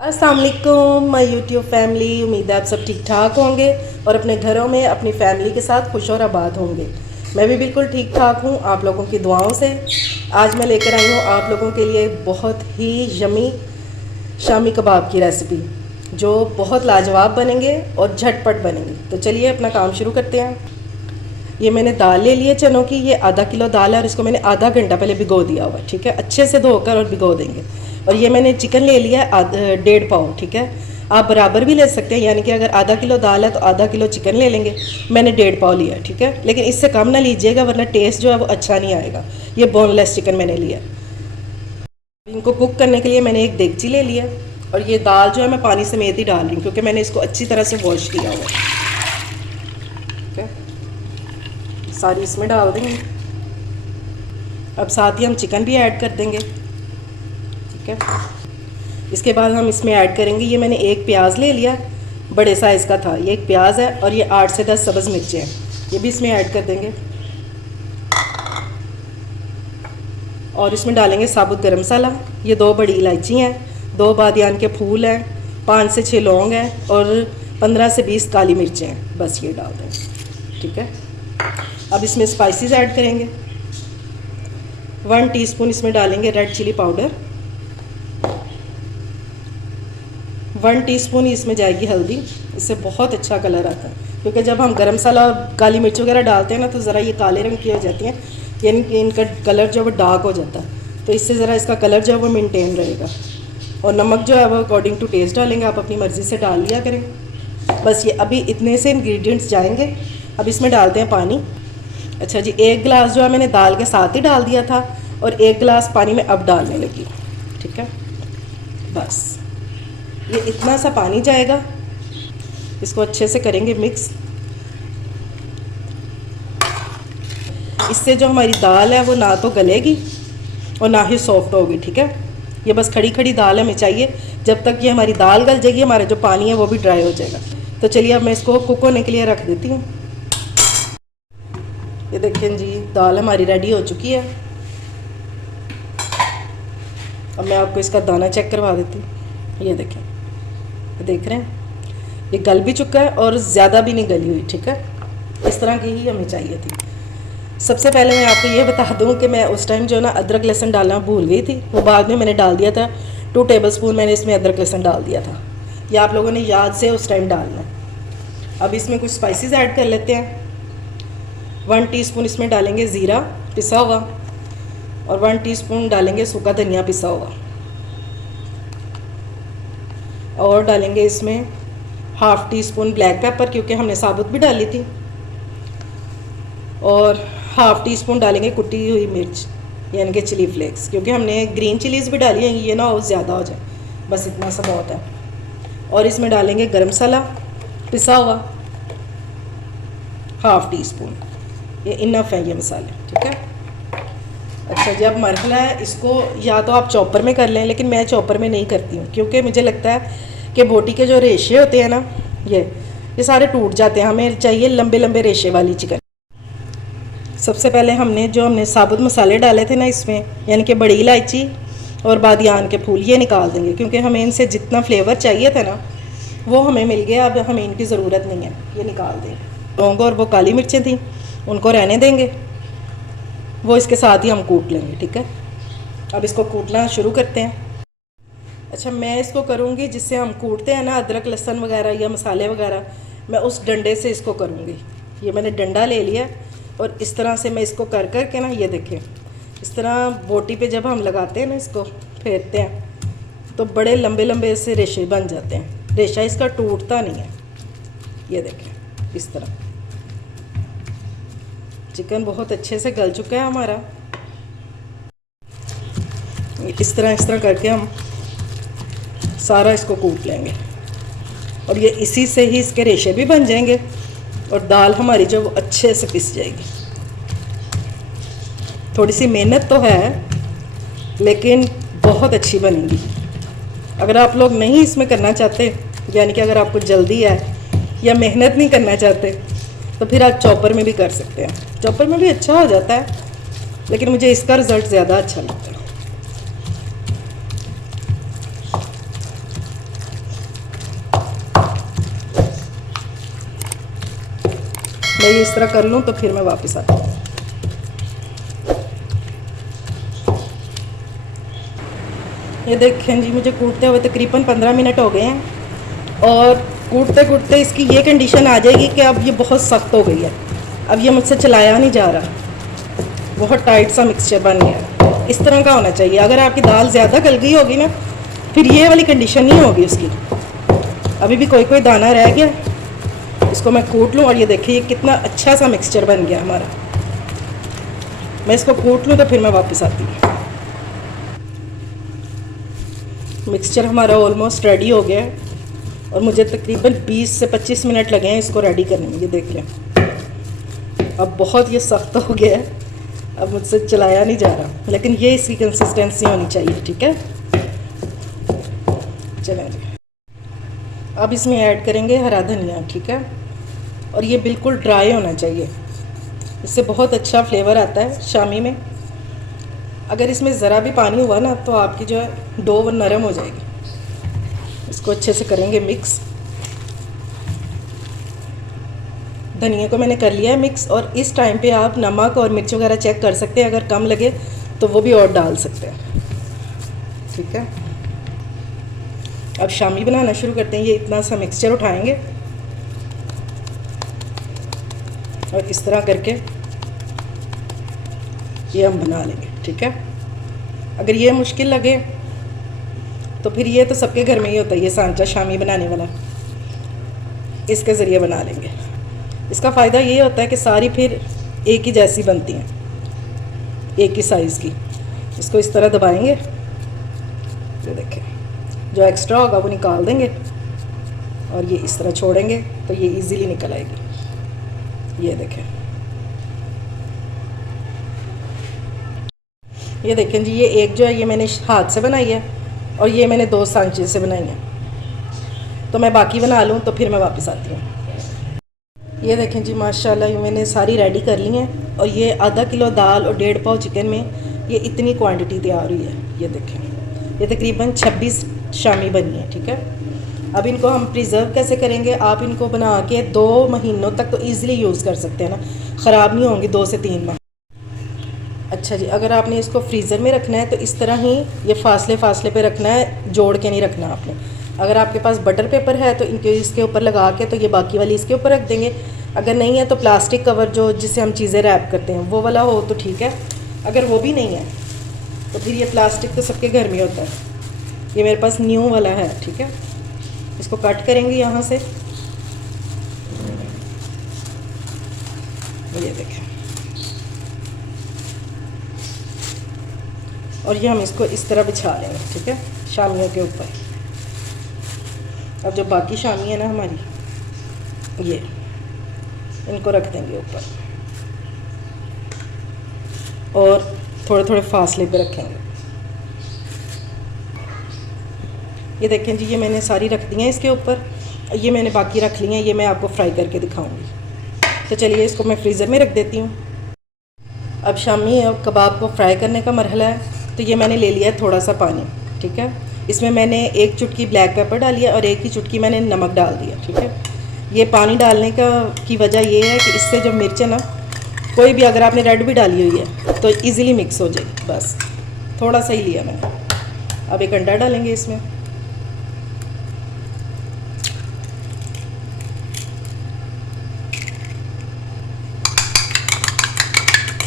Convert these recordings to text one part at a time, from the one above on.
अस्सलाम वालेकुम my YouTube family. उम्मीद है आप सब ठीक ठाक होंगे और अपने घरों में अपनी फैमिली के साथ खुश और आबाद होंगे। मैं भी बिल्कुल ठीक ठाक हूँ आप लोगों की दुआओं से। आज मैं लेकर आई हूँ आप लोगों के लिए बहुत ही यमी शामी कबाब की रेसिपी जो बहुत लाजवाब बनेंगे और झटपट बनेंगे। तो चलिए अपना काम शुरू करते हैं। ये मैंने दाल ले ली है चनों की, ये आधा किलो दाल है और इसको मैंने आधा घंटा पहले भिगो दिया हुआ है। ठीक है, अच्छे से धोकर और भिगो देंगे। और ये मैंने चिकन ले लिया है 1.5 पाव। ठीक है, आप बराबर भी ले सकते हैं, यानी कि अगर आधा किलो दाल है तो आधा किलो चिकन ले लेंगे। मैंने 1.5 पाव लिया है। ठीक है, लेकिन इससे कम ना लीजिएगा वरना टेस्ट जो है वो अच्छा नहीं आएगा। ये बोनलेस चिकन मैंने लिया। इनको कुक करने के लिए मैंने एक देगची ले लिया और ये दाल जो है मैं पानी समेत ही डाल रही हूँ क्योंकि मैंने इसको अच्छी तरह से वॉश किया हुआ है। ठीक है, सारी इसमें डाल देंगे। अब साथ ही हम चिकन भी ऐड कर देंगे। ठीक है, इसके बाद हम इसमें ऐड करेंगे, ये मैंने एक प्याज ले लिया, बड़े साइज़ का था, ये एक प्याज है और ये 8 से 10 सब्ज़ मिर्चें हैं, ये भी इसमें ऐड कर देंगे। और इसमें डालेंगे साबुत गरम मसाला, ये 2 बड़ी इलायची हैं, 2 बादियान के फूल हैं, 5 से 6 लौंग हैं और 15 से 20 काली मिर्चें हैं। बस ये डाल देंगे। ठीक है, अब इसमें स्पाइसेस ऐड करेंगे। 1 टीस्पून इसमें डालेंगे रेड चिली पाउडर, 1 टीस्पून इसमें जाएगी हल्दी, इससे बहुत अच्छा कलर आता है क्योंकि जब हम गरम मसाला और काली मिर्च वगैरह डालते हैं ना तो ज़रा ये काले रंग की हो जाती हैं, यानी कि इनका कलर जो है वो डार्क हो जाता है, तो इससे ज़रा इसका कलर जो है वो मेंटेन रहेगा। और नमक जो है वो अकॉर्डिंग टू टेस्ट डालेंगे, आप अपनी मर्ज़ी से डाल लिया करें। बस ये अभी इतने से इंग्रेडिएंट्स जाएंगे। अब इसमें डालते हैं पानी। अच्छा जी, 1 गिलास जो है मैंने दाल के साथ ही डाल दिया था और 1 गिलास पानी में अब डालने लगी। ठीक है, बस ये इतना सा पानी जाएगा, इसको अच्छे से करेंगे मिक्स। इससे जो हमारी दाल है वो ना तो गलेगी और ना ही सॉफ्ट होगी। ठीक है, ये बस खड़ी खड़ी दाल हमें चाहिए। जब तक ये हमारी दाल गल जाएगी हमारा जो पानी है वो भी ड्राई हो जाएगा। तो चलिए अब मैं इसको कुक होने के लिए रख देती हूँ। ये देखें जी, दाल हमारी रेडी हो चुकी है। अब मैं आपको इसका दाना चेक करवा देती हूँ। ये देखें, देख रहे हैं ये गल भी चुका है और ज़्यादा भी नहीं गली हुई। ठीक है, इस तरह की ही हमें चाहिए थी। सबसे पहले मैं आपको ये बता दूं कि मैं उस टाइम जो ना अदरक लहसुन डालना भूल गई थी, वो बाद में मैंने डाल दिया था। 2 टेबलस्पून मैंने इसमें अदरक लहसुन डाल दिया था। ये आप लोगों ने याद से उस टाइम डालना। अब इसमें कुछ स्पाइसेस ऐड कर लेते हैं। 1 टीस्पून इसमें डालेंगे ज़ीरा पिसा हुआ और 1 टीस्पून डालेंगे सूखा धनिया पिसा हुआ और डालेंगे इसमें ½ टीस्पून ब्लैक पेपर क्योंकि हमने साबुत भी डाली थी और ½ टीस्पून डालेंगे कुटी हुई मिर्च यानी कि चिली फ्लेक्स, क्योंकि हमने ग्रीन चिलीज़ भी डाली हैं, ये ना हो ज़्यादा हो जाए, बस इतना सा बहुत है। और इसमें डालेंगे गरम मसाला पिसा हुआ ½ टीस्पून, ये इनफ है ये मसाले। ठीक है, अच्छा जी, अब मरहला है, इसको या तो आप चॉपर में कर लें, लेकिन मैं चॉपर में नहीं करती हूँ क्योंकि मुझे लगता है कि बोटी के जो रेशे होते हैं ना ये सारे टूट जाते हैं। हमें चाहिए लंबे लंबे रेशे वाली चिकन। सबसे पहले हमने साबुत मसाले डाले थे ना इसमें, यानी कि बड़ी इलायची और बादियान के फूल, ये निकाल देंगे क्योंकि हमें इनसे जितना फ्लेवर चाहिए था ना वो हमें मिल गया। अब हमें इनकी ज़रूरत नहीं है, ये निकाल देंगे। लौंग और वो काली मिर्चें थी उनको रहने देंगे, वो इसके साथ ही हम कूट लेंगे। ठीक है, अब इसको कूटना शुरू करते हैं। अच्छा, मैं इसको करूँगी जिससे हम कूटते हैं ना अदरक लहसुन वगैरह या मसाले वगैरह, मैं उस डंडे से इसको करूँगी। ये मैंने डंडा ले लिया और इस तरह से मैं इसको कर कर के ना, ये देखें, इस तरह बोटी पे जब हम लगाते हैं ना, इसको फेरते हैं तो बड़े लंबे लंबे से रेशे बन जाते हैं। रेशा इसका टूटता नहीं है। ये देखें, इस तरह चिकन बहुत अच्छे से गल चुका है हमारा। इस तरह करके हम सारा इसको कूट लेंगे और ये इसी से ही इसके रेशे भी बन जाएंगे और दाल हमारी जो वो अच्छे से पिस जाएगी। थोड़ी सी मेहनत तो है लेकिन बहुत अच्छी बनेगी। अगर आप लोग नहीं इसमें करना चाहते, यानी कि अगर आपको जल्दी है या मेहनत नहीं करना चाहते, तो फिर आप चॉपर में भी कर सकते हैं। चॉपर में भी अच्छा हो जाता है, लेकिन मुझे इसका रिज़ल्ट ज़्यादा अच्छा लगता है। मैं ये इस तरह कर लूँ तो फिर मैं वापस आती हूँ। ये देखें जी, मुझे कूटते हुए तकरीबन 15 मिनट हो गए हैं और कूटते कूटते इसकी ये कंडीशन आ जाएगी कि अब ये बहुत सख्त हो गई है। अब ये मुझसे चलाया नहीं जा रहा, बहुत टाइट सा मिक्सचर बन गया है। इस तरह का होना चाहिए। अगर आपकी दाल ज़्यादा गल गई होगी ना, फिर ये वाली कंडीशन नहीं होगी उसकी। अभी भी कोई कोई दाना रह गया, इसको मैं कूट लूँ और ये देखिए ये कितना अच्छा सा मिक्सचर बन गया हमारा। मैं इसको कूट लूँ तो फिर मैं वापस आती हूँ। मिक्सचर हमारा ऑलमोस्ट रेडी हो गया है और मुझे तकरीबन 20 से 25 मिनट लगे हैं इसको रेडी करने में। ये देख लें, अब बहुत ये सख्त हो गया है, अब मुझसे चलाया नहीं जा रहा, लेकिन ये इसकी कंसिस्टेंसी होनी चाहिए। ठीक है, चलें जी। अब इसमें ऐड करेंगे हरा धनिया। ठीक है, और ये बिल्कुल ड्राई होना चाहिए, इससे बहुत अच्छा फ्लेवर आता है शामी में। अगर इसमें ज़रा भी पानी हुआ ना तो आपकी जो है डो वो नरम हो जाएगी। इसको अच्छे से करेंगे मिक्स। धनिया को मैंने कर लिया है मिक्स, और इस टाइम पे आप नमक और मिर्च वगैरह चेक कर सकते हैं। अगर कम लगे तो वो भी और डाल सकते हैं। ठीक है, अब शामी बनाना शुरू करते हैं। ये इतना सा मिक्सचर उठाएंगे और इस तरह करके ये हम बना लेंगे। ठीक है, अगर ये मुश्किल लगे तो फिर ये तो सबके घर में ही होता है, ये सांचा शामी बनाने वाला, इसके ज़रिए बना लेंगे। इसका फ़ायदा ये होता है कि सारी फिर एक ही जैसी बनती हैं, एक ही साइज़ की। इसको इस तरह दबाएंगे, ये देखें, जो एक्स्ट्रा होगा वो निकाल देंगे और ये इस तरह छोड़ेंगे तो ये इजीली निकल आएगी। ये देखें, ये देखें जी, ये एक जो है ये मैंने हाथ से बनाई है और ये मैंने 2 सांचे से बनाई है। तो मैं बाकी बना लूँ तो फिर मैं वापस आती हूँ। ये देखें जी, माशाल्लाह ये मैंने सारी रेडी कर ली हैं और ये आधा किलो दाल और 1.5 पाव चिकन में ये इतनी क्वांटिटी तैयार हुई है। ये देखें, ये तकरीबन 26 शामी बनी है। ठीक है, अब इनको हम प्रिज़र्व कैसे करेंगे? आप इनको बना के 2 महीनों तक तो ईज़िली यूज़ कर सकते हैं ना, ख़राब नहीं होंगी 2 से 3 माह। अच्छा जी, अगर आपने इसको फ्रीज़र में रखना है तो इस तरह ही ये फासले फासले पे रखना है, जोड़ के नहीं रखना आपने। अगर आपके पास बटर पेपर है तो इनके इसके ऊपर लगा के तो ये बाकी वाली इसके ऊपर रख देंगे। अगर नहीं है तो प्लास्टिक कवर जो जिससे हम चीज़ें रैप करते हैं वो वाला हो तो ठीक है। अगर वो भी नहीं है तो फिर ये प्लास्टिक तो सबके घर में होता है, ये मेरे पास न्यू वाला है। ठीक है, इसको कट करेंगे यहाँ से, ये देखें, और ये हम इसको इस तरह बिछा लेंगे। ठीक है, शामियों के ऊपर। अब जो बाकी शामी है ना हमारी, ये इनको रख देंगे ऊपर और थोड़े थोड़े फासले पे रखेंगे। ये देखें जी, ये मैंने सारी रख दी हैं इसके ऊपर, ये मैंने बाकी रख ली हैं, ये मैं आपको फ्राई करके दिखाऊंगी। तो चलिए इसको मैं फ्रीज़र में रख देती हूँ। अब शामी और कबाब को फ्राई करने का मरहला है। तो ये मैंने ले लिया है थोड़ा सा पानी। ठीक है, इसमें मैंने 1 चुटकी ब्लैक पेपर डाली है और 1 ही चुटकी मैंने नमक डाल दिया। ठीक है, ये पानी डालने की वजह ये है कि इससे जो मिर्च है ना, कोई भी अगर आपने रेड भी डाली हुई है तो इजीली मिक्स हो जाएगी। बस थोड़ा सा ही लिया मैंने। अब एक अंडा डालेंगे इसमें,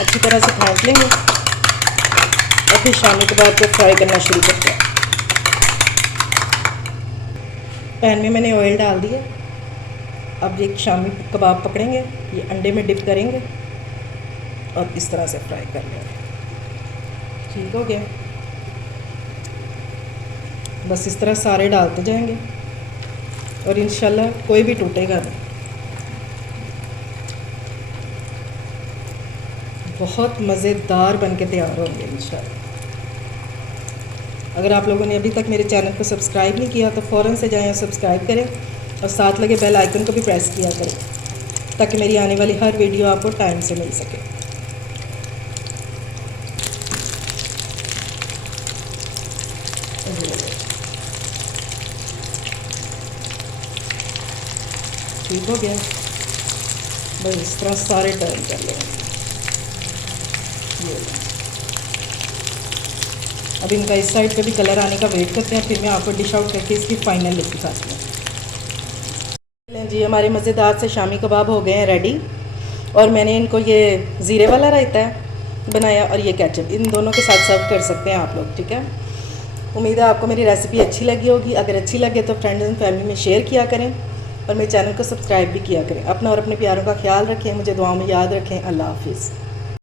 अच्छी तरह से फेंट लेंगे और फिर शामी कबाब को फ्राई करना शुरू करते हैं। पैन में मैंने ऑयल डाल दिया। अब एक शामी कबाब पकड़ेंगे, ये अंडे में डिप करेंगे और इस तरह से फ्राई कर लेंगे। ठीक हो गया, बस इस तरह सारे डालते जाएंगे और इंशाल्लाह कोई भी टूटेगा नहीं। बहुत मज़ेदार बन के तैयार होंगे इंशाल्लाह। अगर आप लोगों ने अभी तक मेरे चैनल को सब्सक्राइब नहीं किया तो फ़ौरन से जाएं और सब्सक्राइब करें और साथ लगे बेल आइकन को भी प्रेस किया करें ताकि मेरी आने वाली हर वीडियो आपको टाइम से मिल सके। ठीक हो गया, बस इस तरह सारे टर्न कर लेंगे। ये लो। अब इनका इस साइड पे भी कलर आने का वेट करते हैं, फिर मैं आपको डिश आउट करके इसकी फ़ाइनल लुक दिखाती हूँ। जी हमारे मज़ेदार से शामी कबाब हो गए हैं रेडी, और मैंने इनको ये ज़ीरे वाला रायता है बनाया और ये केचप, इन दोनों के साथ सर्व कर सकते हैं आप लोग, ठीक है। उम्मीद है आपको मेरी रेसिपी अच्छी लगी होगी। अगर अच्छी लगे तो फ्रेंड्स एंड फैमिली में शेयर किया करें और मेरे चैनल को सब्सक्राइब भी किया करें। अपना और अपने प्यारों का ख्याल रखें, मुझे दुआओं में याद रखें। अल्लाह हाफिज़।